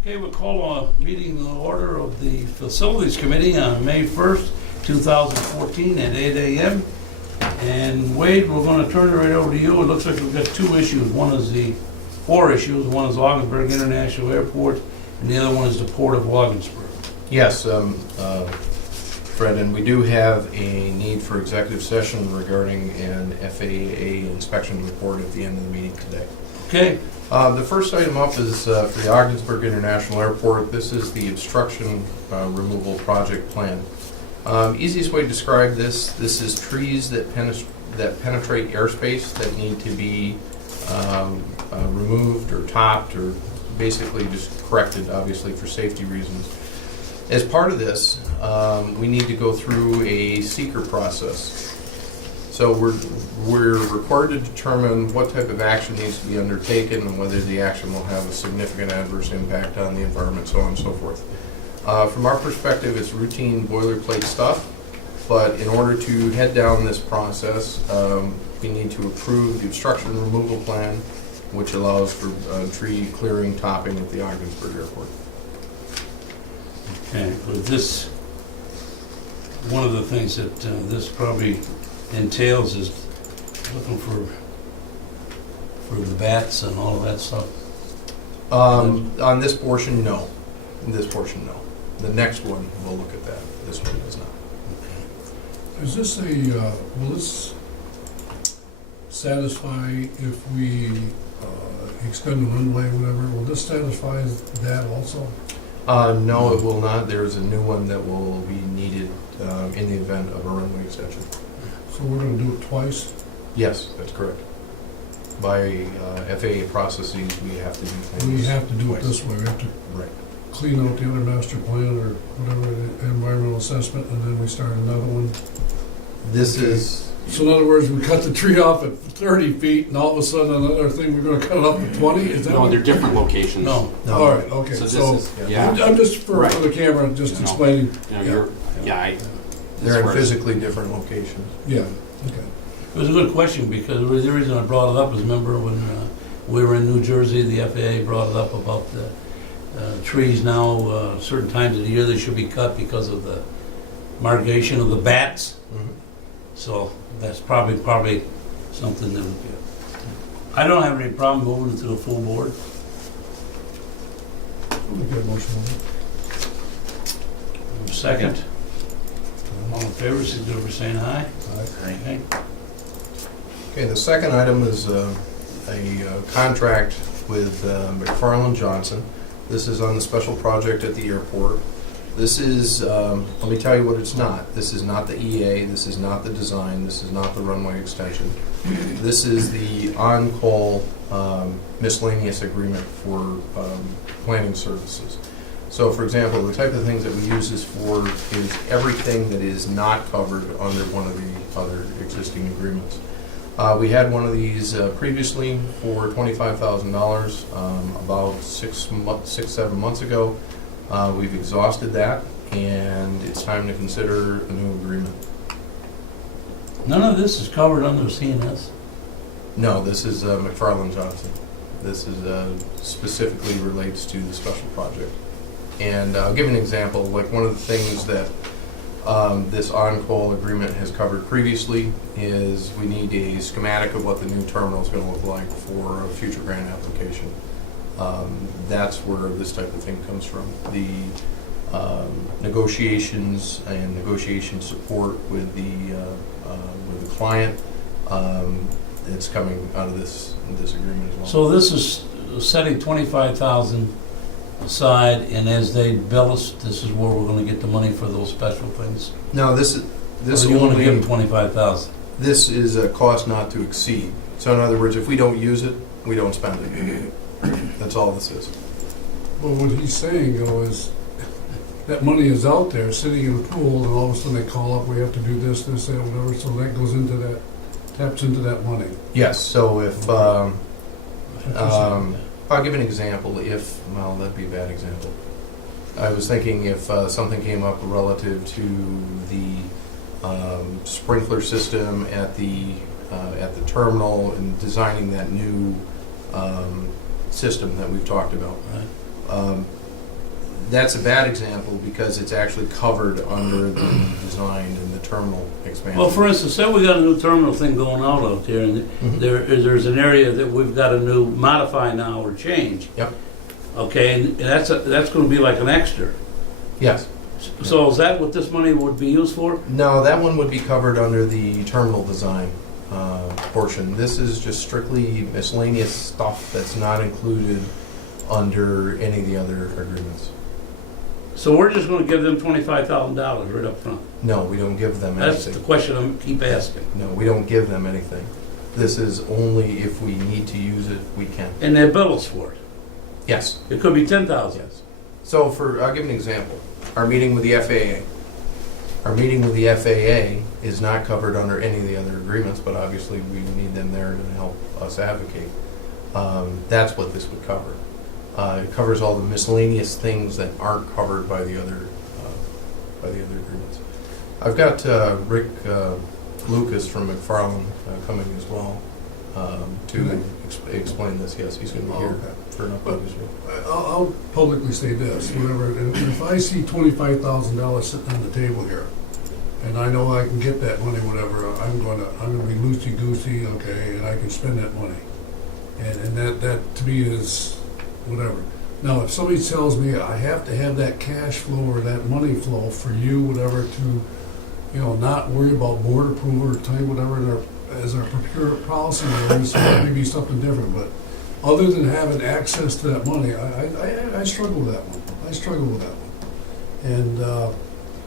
Okay, we'll call a meeting in order of the Facilities Committee on May 1st, 2014 at 8 a.m. And Wade, we're going to turn it right over to you. It looks like we've got two issues. Four issues. One is Ogdensburg International Airport, and the other one is the Port of Ogdensburg. Yes, Fred, and we do have a need for executive session regarding an FAA inspection report at the end of the meeting today. Okay. The first item up is for the Ogdensburg International Airport. This is the obstruction removal project plan. Easiest way to describe this is trees that penetrate airspace that need to be removed or topped or basically just corrected, obviously for safety reasons. As part of this, we need to go through a seeker process. So we're required to determine what type of action needs to be undertaken and whether the action will have a significant adverse impact on the environment, so on and so forth. From our perspective, it's routine boilerplate stuff, but in order to head down this process, we need to approve the obstruction removal plan, which allows for tree clearing, topping at the Ogdensburg Airport. Okay, with this, one of the things that this probably entails is looking for the bats and all of that stuff. On this portion, no. This portion, no. The next one, we'll look at that. This one does not. Okay. Is this will this satisfy if we extend the runway or whatever? Will this satisfy that also? No, it will not. There's a new one that will be needed in the event of a runway extension. So we're going to do it twice? Yes, that's correct. By FAA processes, we have to do things. We have to do twice. it this way. We have to Right. clean out the other master plan or whatever, the environmental assessment, and then we start another one. This is... So in other words, we cut the tree off at 30 feet, and all of a sudden another thing, we're going to cut it up to 20? Is that No, what- they're different locations. No. All right, okay. So this So is, yeah, I'm just for Right. the camera, just No. explaining. you know, you're, yeah, They're in where- physically different locations. Yeah, okay. It was a good question because the reason I brought it up is, remember when we were in New Jersey, the FAA brought it up about the trees now, certain times of the year they should be cut because of the migration of the bats. So that's probably something that would be. I don't have any problem moving it to the full board. We'll get a motion on it. Second. All in favor, signify by saying aye. Aye. Okay, the second item is a contract with McFarland Johnson. This is on the special project at the airport. This is, let me tell you what it's not. This is not the EA, this is not the design, this is not the runway extension. This is the on-call miscellaneous agreement for planning services. So for example, the type of things that we use this for is everything that is not covered under one of the other existing agreements. We had one of these previously for $25,000 about 6-7 months ago. We've exhausted that, and it's time to consider a new agreement. None of this is covered under CNS. No, this is McFarland Johnson. This is specifically relates to the special project. And I'll give an example. Like one of the things that this on-call agreement has covered previously is we need a schematic of what the new terminal is going to look like for a future grant application. That's where this type of thing comes from. The negotiations and negotiation support with the client, it's coming out of this agreement as well. So this is setting 25,000 aside, and as they bill us, this is where we're going to get the money for those special things. No, this Or you want to only give them 25,000. this is a cost not to exceed. So in other words, if we don't use it, we don't spend it. That's all this is. Well, what he's saying, though, is that money is out there, sitting in the pool, and all of a sudden they call up, we have to do this, that, whatever, so that goes into that, taps into that money. Yes. So if That's what you're saying. I'll give an example. Well, that'd be a bad example. I was thinking if something came up relative to the sprinkler system at the terminal and designing that new system that we've talked about. Right. That's a bad example because it's actually covered under the design and the terminal expansion. Well, for instance, say we got a new terminal thing going out there, and Mhm. there's an area that we've got a new modify now or change. Yep. Okay, and that's gonna be like an extra. Yes. So is that what this money would be used for? No, that one would be covered under the terminal design portion. This is just strictly miscellaneous stuff that's not included under any of the other agreements. So we're just gonna give them $25,000 right up front? No, we don't give them That's the anything. question I keep asking. No, we don't give them anything. This is only if we need to use it, we can. And they bill us for it. Yes. It could be 10,000. Yes. So I'll give an example. Our meeting with the FAA. Our meeting with the FAA is not covered under any of the other agreements, but obviously we need them there to help us advocate. That's what this would cover. It covers all the miscellaneous things that aren't covered by the other agreements. I've got Rick Lucas from McFarland coming as well to explain this. Yes, he's going to be here for an update as well. I'll publicly say this, whatever, and if I see $25,000 sitting on the table here, and I know I can get that money, whatever, I'm gonna be loosey-goosey, okay, and I can spend that money. And that to me is whatever. Now, if somebody tells me I have to have that cash flow or that money flow for you, whatever, to, not worry about board approval or tell you whatever as our procurement policy is, it may be something different, but other than having access to that money, I struggle with that one. I struggle with that one. And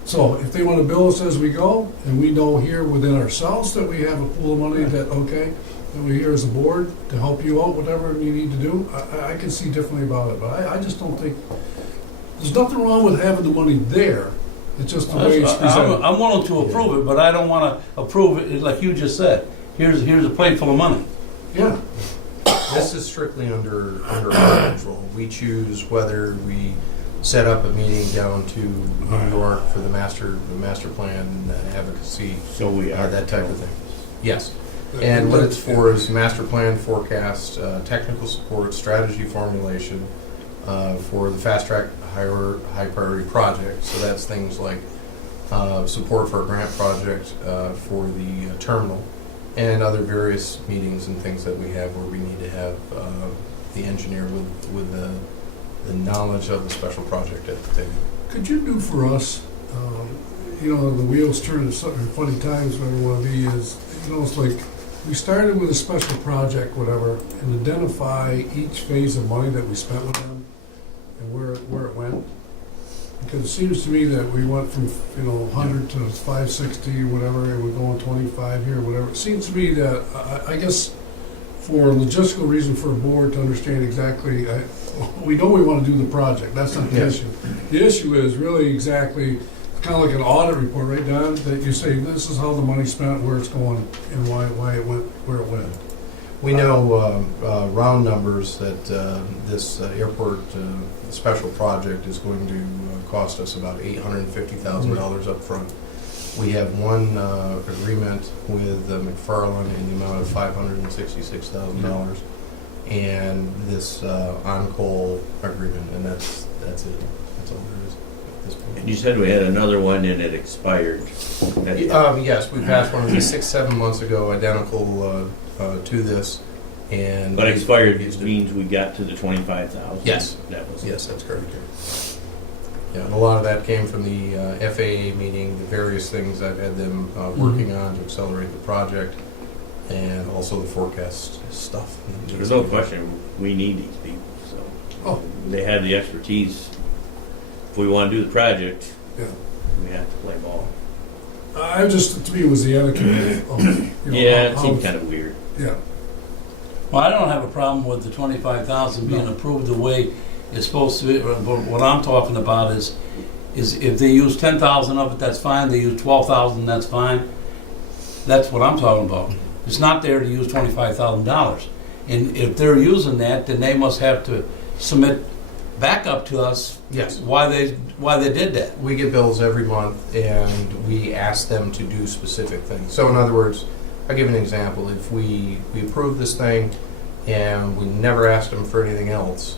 so if they want to bill us as we go, and we know here within ourselves that we have a pool of money that, okay, that we're here as a board to help you out, whatever you need to do, I can see differently about it. But I just don't think, there's nothing wrong with having the money there. It's just the way it's presented. I'm willing to approve it, but I don't wanna approve it like you just said. Here's a plate full of money. Yeah. This is strictly under our control. We choose whether we set up a meeting down to New York for the master plan advocacy, So we are. that type of thing. Yes. And what it's for is master plan forecast, technical support, strategy formulation for the fast track high priority projects. So that's things like support for a grant project for the terminal and other various meetings and things that we have where we need to have the engineer with the knowledge of the special project at the table. Could you do for us, the wheels turn at certain funny times when we want to be is, it's like we started with a special project, whatever, and identify each phase of money that we spent with them and where it went. Because it seems to me that we went from 100 to 560 or whatever, and we're going 25 here, whatever. It seems to me that I guess for a logistical reason for a board to understand exactly, we know we want to do the project. That's not the Yes. issue. The issue is really exactly kind of like an audit report, right, Don? That you say this is how the money spent, where it's going, and why it went where it went. We know round numbers that this airport special project is going to cost us about $850,000 up front. We have one agreement with McFarland in the amount of $566,000, and this on-call agreement, and that's it. That's all there is at this point. And you said we had another one and it expired. Yes, we passed one of these 6-7 months ago, identical to this, and But expired used it. means we got to the 25,000. Yes. That was. Yes, that's correct. Yeah, and a lot of that came from the FAA meeting, the various things I've had them working on to accelerate the project, and also the forecast stuff. There's no question we need these people. So Oh. they have the expertise. If we want to do the project, Yeah. we have to play ball. To me, it was the etiquette of Yeah, it how- seemed kind of weird. Yeah. Well, I don't have a problem with the 25,000 being No. approved the way it's supposed to be, but what I'm talking about is if they use 10,000 of it, that's fine, they use 12,000, that's fine. That's what I'm talking about. It's not there to use $25,000. And if they're using that, then they must have to submit back up to us Yes. why they did that. We get bills every month, and we ask them to do specific things. So in other words, I'll give an example. If we approve this thing, and we never asked them for anything else,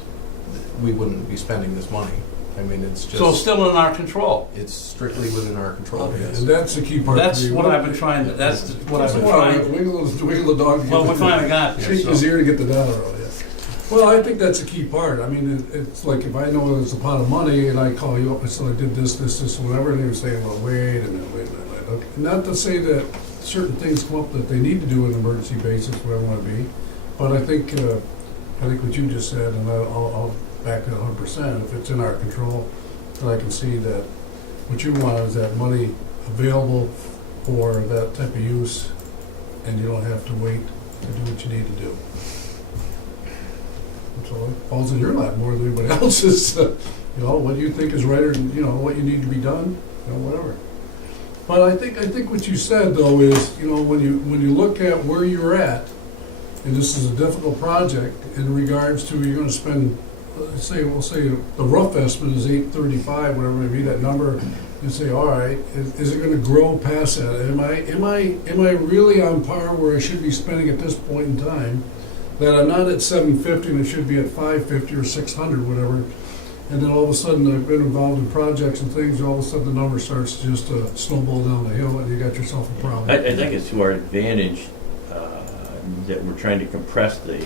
we wouldn't be spending this money. I mean, it's just. So it's still in our control. It's strictly within our control, yes. And that's the key part. That's for me. what I've been trying to, that's what I've been trying. Wiggle the dog. to get Well, we the- finally got there, Shake his so. ear to get the dollar out, yeah. Well, I think that's a key part. I mean, it's like if I know there's a pot of money and I call you up and say, I did this, whatever, and they say, well, wait a minute. Okay. Not to say that certain things come up that they need to do on an emergency basis, where I want to be, but I think what you just said, and I'll back it 100%, if it's in our control, then I can see that what you want is that money available for that type of use, and you don't have to wait to do what you need to do. So it falls in your lap more than anybody else's. What you think is right, or what you need to be done, whatever. But I think what you said though is, when you look at where you're at, and this is a difficult project in regards to you're going to spend, we'll say the rough estimate is 835, whatever it may be, that number. You say, all right, is it going to grow past that? Am I really on par where I should be spending at this point in time? That I'm not at 750 and it should be at 550 or 600, whatever. And then all of a sudden I've been involved in projects and things, all of a sudden the number starts to just snowball down the hill and you got yourself a problem. I think it's to our advantage that we're trying to compress the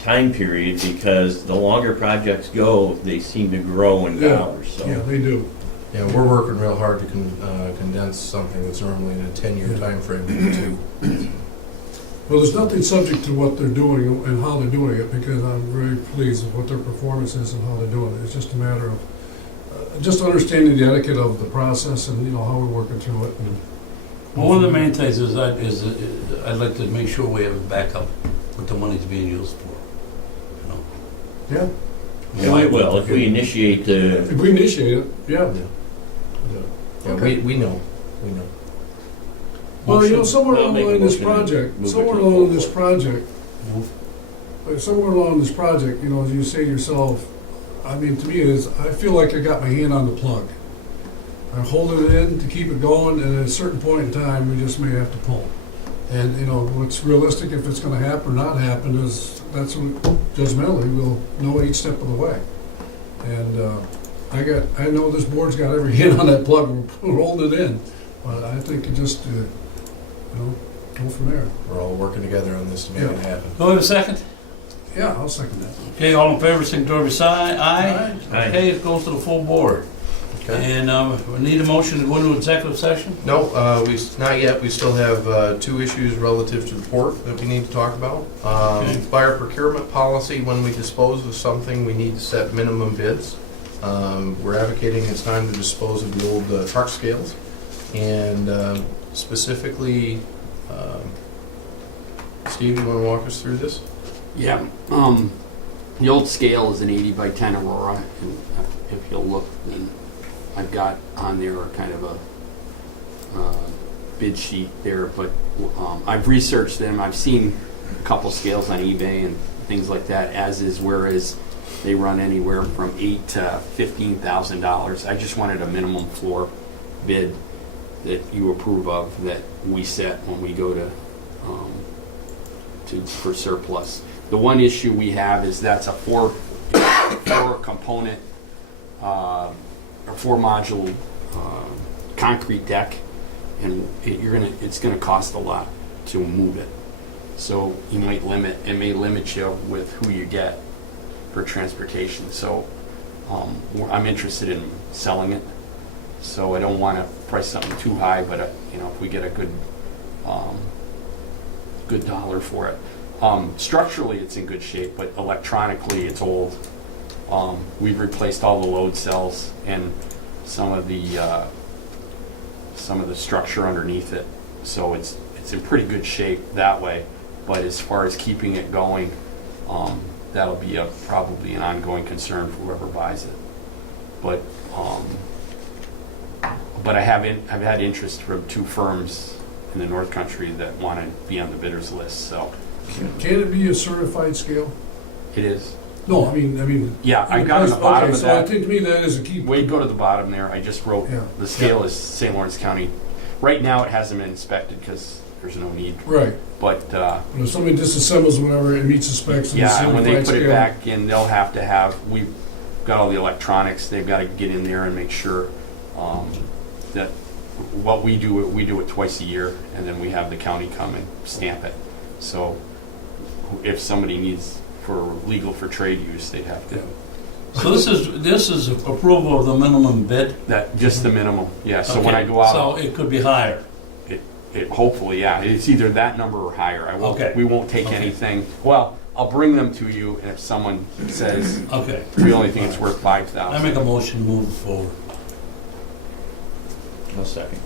time period, because the longer projects go, they seem to grow in dollars. So. Yeah, they do. Yeah, we're working real hard to condense something that's normally in a 10-year time frame into 2. Well, there's nothing subject to what they're doing and how they're doing it, because I'm very pleased with what their performance is and how they're doing it. It's just a matter of just understanding the etiquette of the process and how we're working through it. And Well, one of the main things is I'd like to make sure we have a backup what the money's being used for. yeah, Yeah, well, if we initiate the, if we initiate it, yeah. Yeah, Okay. we know. Well, somewhere I'll along make a this motion to project, move it somewhere to along full this project, as you say to yourself, I mean, to me, I feel like I got my hand on the plug. I'm holding it in to keep it going, and at a certain point in time, we just may have to pull. And, what's realistic, if it's gonna happen or not happen, that's what, judgmentally, we'll know each step of the way. And, I know this board's got every hand on that plug, we're holding it in, but I think it just, go from there. We're all working together on this to make it happen. Do we have a second? Yeah, I'll second that. Okay, all in favor, signify by saying aye. Aye. Okay, it goes to the full board. Okay. And we need a motion to go into executive session? No, not yet. We still have 2 issues relative to the port that we need to talk about. Okay. By our procurement policy, when we dispose of something, we need to set minimum bids. We're advocating it's time to dispose of the old truck scales. And specifically, Steve, you want to walk us through this? Yeah, the old scale is an 80 by 10 Aurora, and if you'll look, then I've got on there kind of a bid sheet there, but I've researched them. I've seen a couple scales on eBay and things like that, whereas they run anywhere from $8,000 to $15,000. I just wanted a minimum floor bid that you approve of, that we set when we go to for surplus. The one issue we have is that's a four component or 4 module concrete deck, and it's gonna cost a lot to move it. So it may limit you with who you get for transportation. So I'm interested in selling it. So I don't want to price something too high, but if we get a good dollar for it. Structurally, it's in good shape, but electronically, it's old. We've replaced all the load cells and some of the structure underneath it, so it's in pretty good shape that way. But as far as keeping it going, that'll be probably an ongoing concern for whoever buys it. But I've had interest from 2 firms in the North Country that want to be on the bidders list. So Can it be a certified scale? it is. No, I mean. Yeah, I got on the bottom of so I that. think to me that is a key. Wait, go to the bottom there. I just wrote Yeah. the scale is St. Lawrence County. Right now, it hasn't been inspected because there's no need. Right. But, But if somebody disassembles whatever, it meets the specs and the yeah, and when they certified put it scale. back in, they'll have to have, we've got all the electronics, they've got to get in there and make sure that what we do it twice a year, and then we have the county come and stamp it. So if somebody needs for legal for trade use, they'd have to. So this is approval of the minimum bid? That, just the minimum, yeah. So when Okay, I go out. So it could be higher? It hopefully, yeah. It's either that number or higher. Okay. We won't take Okay. anything. Well, I'll bring them to you, and if someone says Okay. we only think it's worth I $5,000. make a motion to move forward. I'll second.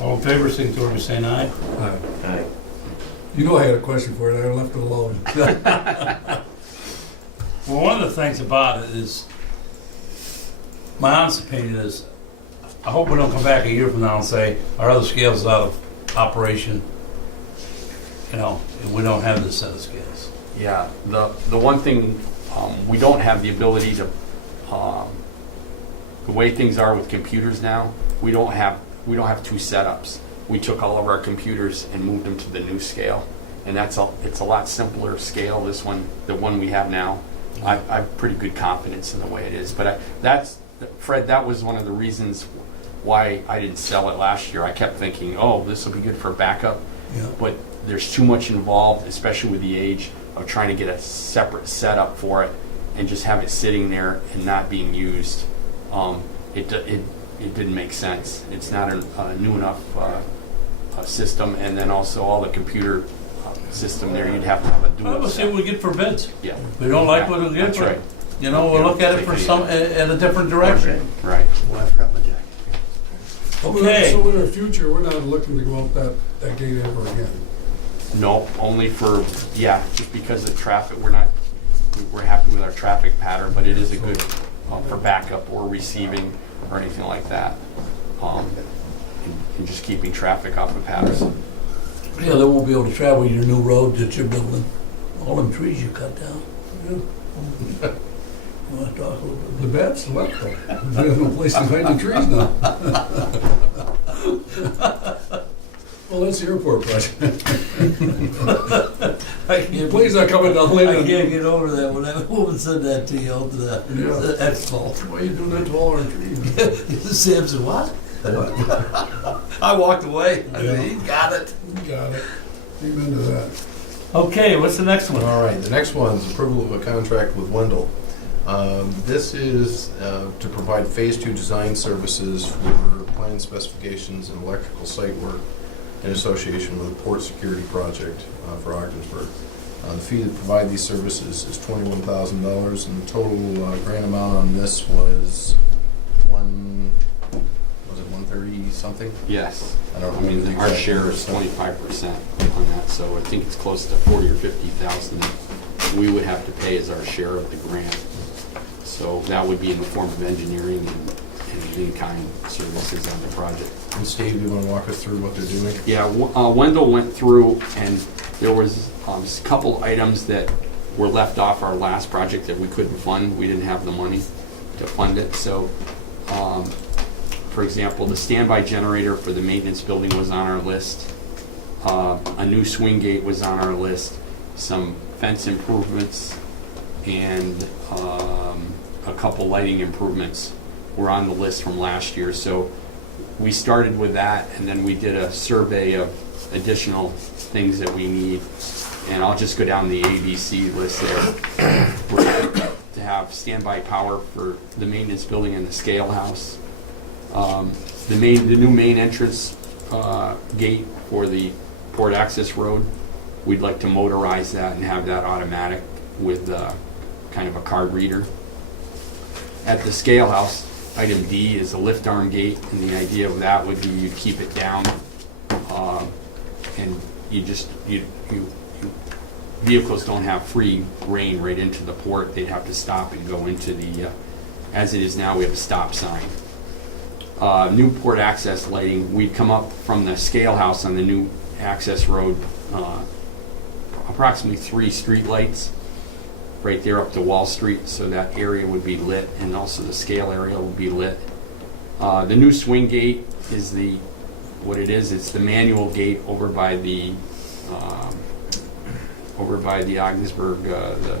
All in favor, signify by saying aye. Aye. You know I had a question for it, I left it alone. Well, one of the things about it is, my honest opinion is, I hope we don't come back a year from now and say, our other scale's out of operation. You know, and we don't have this set of scales. Yeah. The one thing, we don't have the ability to, the way things are with computers now, we don't have two setups. We took all of our computers and moved them to the new scale, and it's a lot simpler scale. This one, the one we have now, I have pretty good confidence in the way it is. But Fred, that was one of the reasons why I didn't sell it last year. I kept thinking, oh, this will be good for backup, Yeah. but there's too much involved, especially with the age of trying to get a separate setup for it and just have it sitting there and not being used. It didn't make sense. It's not a new enough system, and then also all the computer system there, you'd have to have a Well, dual we'll see what we get for bids. Yeah. If we don't like what we get That's for right. it, you know, we'll look at it for some, at a different direction. Right. Okay. So in the future, we're not looking to go out that gate ever again. No, only for, just because of traffic, we're happy with our traffic pattern, but it is a good, for backup or receiving or anything like that. And just keeping traffic off of Patterson. Yeah, they won't be able to travel your new road that you're building. All them trees you cut down. Yeah. You want to talk a little bit? The bad's left though. There's no place to hide the trees now. Well, that's the airport project. I The can't, plane's not coming down I later. can't get over that when that woman said that to you over the Yeah. expo. Why are you doing that to all our trees? Sam said, what? I walked away. I said, Yeah. he got it. You got it. Amen to that. Okay, what's the next one? All right, the next one's approval of a contract with Wendell. This is to provide Phase 2 design services for plan specifications and electrical site work in association with a port security project for Ogdensburg. The fee to provide these services is $21,000, and the total grant amount on this was it 130 something? Yes. I don't I know. mean, the our exact share number, is so- 25% on that, so I think it's close to 40 or 50,000 we would have to pay as our share of the grant. So that would be in the form of engineering and in-kind services on the project. And Steve, you want to walk us through what they're doing? Yeah, Wendell went through, and there was just a couple items that were left off our last project that we couldn't fund. We didn't have the money to fund it. So, for example, the standby generator for the maintenance building was on our list. A new swing gate was on our list. Some fence improvements and a couple lighting improvements were on the list from last year. So we started with that, and then we did a survey of additional things that we need. And I'll just go down the ABC list there. We're to have standby power for the maintenance building and the scale house. The new main entrance gate for the port access road, we'd like to motorize that and have that automatic with kind of a card reader. At the scale house, item D is a lift arm gate, and the idea of that would be you keep it down, and vehicles don't have free reign right into the port. They'd have to stop and go into the, as it is now, we have a stop sign. New port access lighting, we'd come up from the scale house on the new access road, approximately 3 street lights right there up to Wall Street, so that area would be lit, and also the scale area would be lit. The new swing gate is what it is. It's the manual gate over by the Ogdensburg, the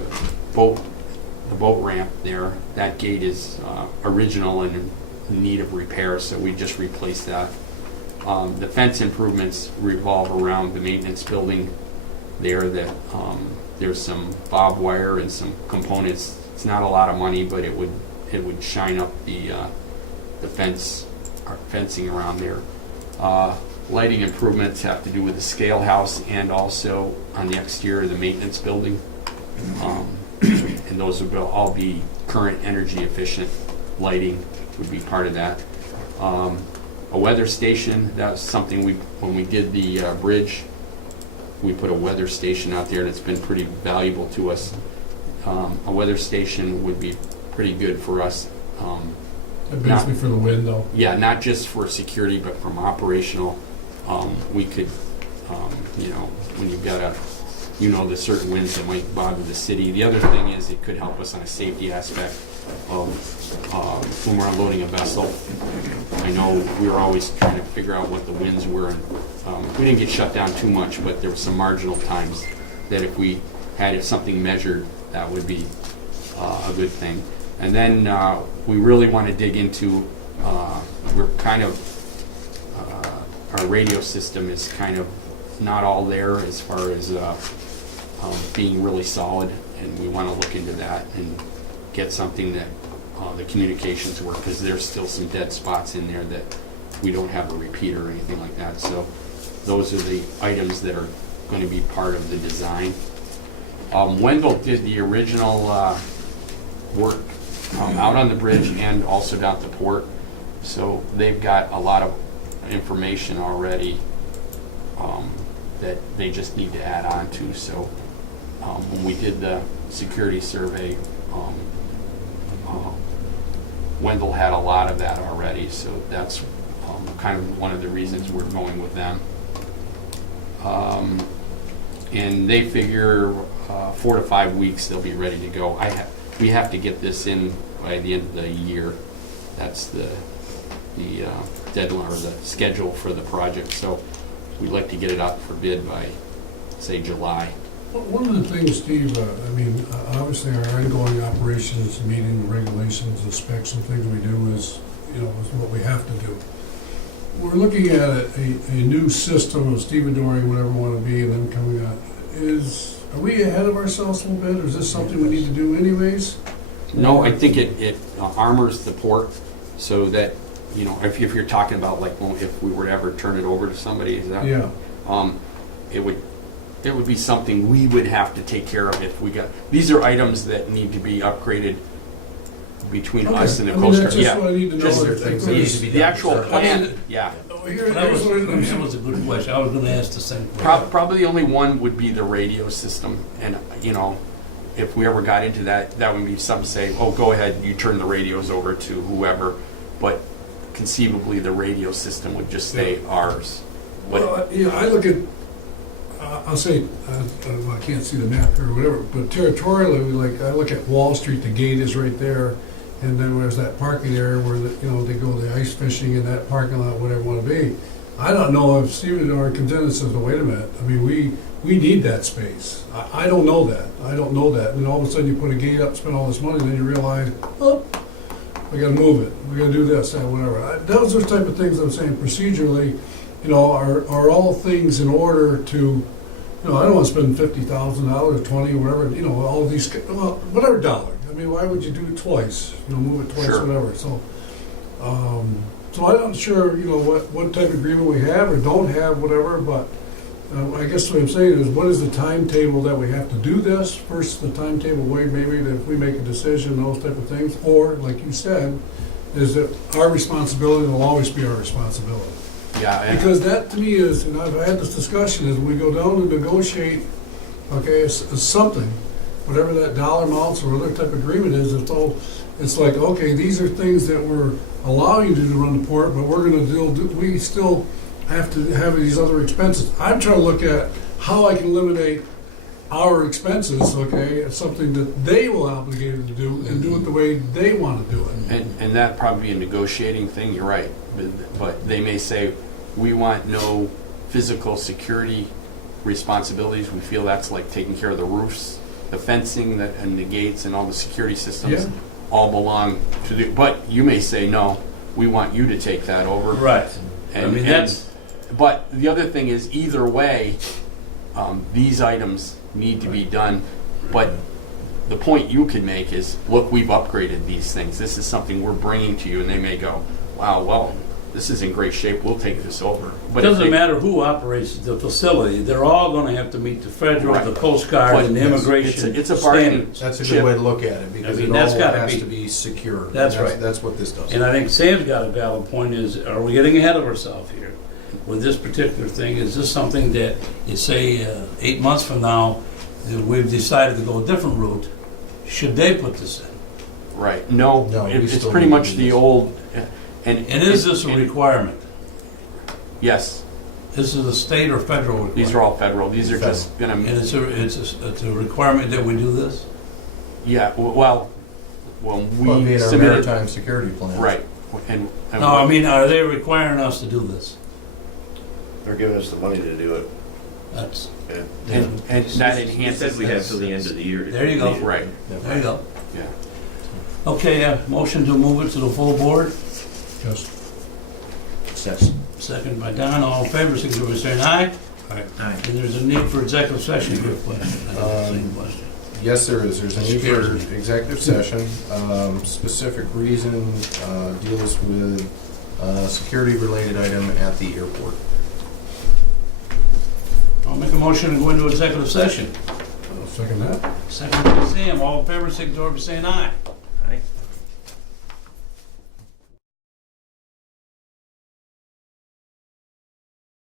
boat ramp there. That gate is original and in need of repair, so we just replaced that. The fence improvements revolve around the maintenance building there. That there's some barbed wire and some components. It's not a lot of money, but it would shine up the fencing around there. Lighting improvements have to do with the scale house and also on the exterior of the maintenance building. And those would all be current energy efficient lighting would be part of that. A weather station, that was something when we did the bridge, we put a weather station out there and it's been pretty valuable to us. A weather station would be pretty good for us. Basically for the wind though. Yeah, not just for security, but from operational. We could, when you've got the certain winds that might bother the city. The other thing is it could help us on a safety aspect of when we're unloading a vessel. I know we were always trying to figure out what the winds were, and we didn't get shut down too much, but there were some marginal times that if we had something measured, that would be a good thing. And then we really want to dig into, we're kind of, our radio system is kind of not all there as far as being really solid, and we want to look into that and get something that the communications work, because there's still some dead spots in there that we don't have a repeater or anything like that. So those are the items that are going to be part of the design. Wendell did the original work out on the bridge and also down at the port, so they've got a lot of information already that they just need to add on to. So when we did the security survey, Wendell had a lot of that already, so that's kind of one of the reasons we're going with them. And they figure 4 to 5 weeks they'll be ready to go. We have to get this in by the end of the year. That's the deadline or the schedule for the project. So we'd like to get it out for bid by, say, July. One of the things, Steve, obviously our ongoing operations, meeting regulations and specs and things we do is what we have to do. We're looking at a new system of stevedoring, whatever we want to be, and then coming out. Are we ahead of ourselves a little bit, or is this something we need to do anyways? No, I think it armors the port so that, if you're talking about like, well, if we were to ever turn it over to somebody, is that? Yeah. It would be something we would have to take care of if we got. These are items that need to be upgraded between us and the Coast Guard. That's just what I need to know. Just things that need to be the done. actual plan. Yeah. That was a good question. I was going to ask the same question. Probably the only one would be the radio system, and if we ever got into that, that would be something to say, oh, go ahead, you turn the radios over to whoever, but conceivably the radio system would just stay ours. But I look at, I'll say, I can't see the map here or whatever, but territorially, I look at Wall Street, the gate is right there, and then there's that parking area where they go the ice fishing in that parking lot, whatever you want to be. I don't know if Stephen or Contendant says, wait a minute, we need that space. I don't know that. And then all of a sudden you put a gate up, spend all this money, and then you realize, we got to move it. We got to do this, that, whatever. Those are the type of things I'm saying procedurally. Are all things in order to? I don't want to spend $50,000 or $20,000 or whatever. All these, whatever dollar. Why would you do it twice? Move it twice, Sure. whatever. So, so I'm not sure, what type of agreement we have or don't have, whatever. But I guess what I'm saying is, what is the timetable that we have to do this versus the timetable way maybe that if we make a decision, those type of things, or like you said, is it our responsibility? Will always be our responsibility. yeah, Because that to me is, and I've had this discussion, is we go down to negotiate, it's something, whatever that dollar amounts or other type of agreement is, it's like, okay, these are things that we're allowing you to run the port, but we're going to we still have to have these other expenses. I'm trying to look at how I can eliminate our expenses, okay, it's something that they will obligate to do and do it the way they want to do it. And that probably be a negotiating thing, you're right. But they may say, we want no physical security responsibilities. We feel that's like taking care of the roofs, the fencing and the gates and all the security systems Yeah. all belong to the, but you may say, no, we want you to take that over. Right. And, I mean, and- that's, But the other thing is, either way, these items need to be done. But the point you can make is, look, we've upgraded these things. This is something we're bringing to you, and they may go, wow, well, this is in great shape. We'll take this over. it But if doesn't they- matter who operates the facility, they're all gonna have to meet the federal, Right. the Coast Guard, But and the yes, immigration it's a bargaining standards. That's a chip. good way to look at it, because I mean, it that's all gotta has be- to be secure. That's right. That's what this does. And I think Sam's got a valid point is, are we getting ahead of ourselves here? With this particular thing, is this something that, you say, 8 months from now, that we've decided to go a different route, should they put this in? Right. No, No, we it's still pretty need to much do the this. old. And And is this a requirement? Yes, This is a state or federal requirement? these are all federal. These are just going And to, it's a requirement that we do this? yeah, well, Well, we it'd be in our submitted, maritime security plan. right. And No, I mean, are they requiring us to do this? They're giving us the money to do it. That's, and that He enhances. said we have till the end of the year. to There you go. complete it. Right, there you go. yeah. Okay, motion to move it to the full board, Just, second by Don, all in favor, signify by saying aye. Aye. And there's a need for executive session, good question. I have the same question. Yes, there is. There's a need Scares for me. executive session. Specific reason deals with security-related item at the airport. I'll make a motion to go into executive session. I'll second that. Second by Sam, all in favor, signify by saying aye.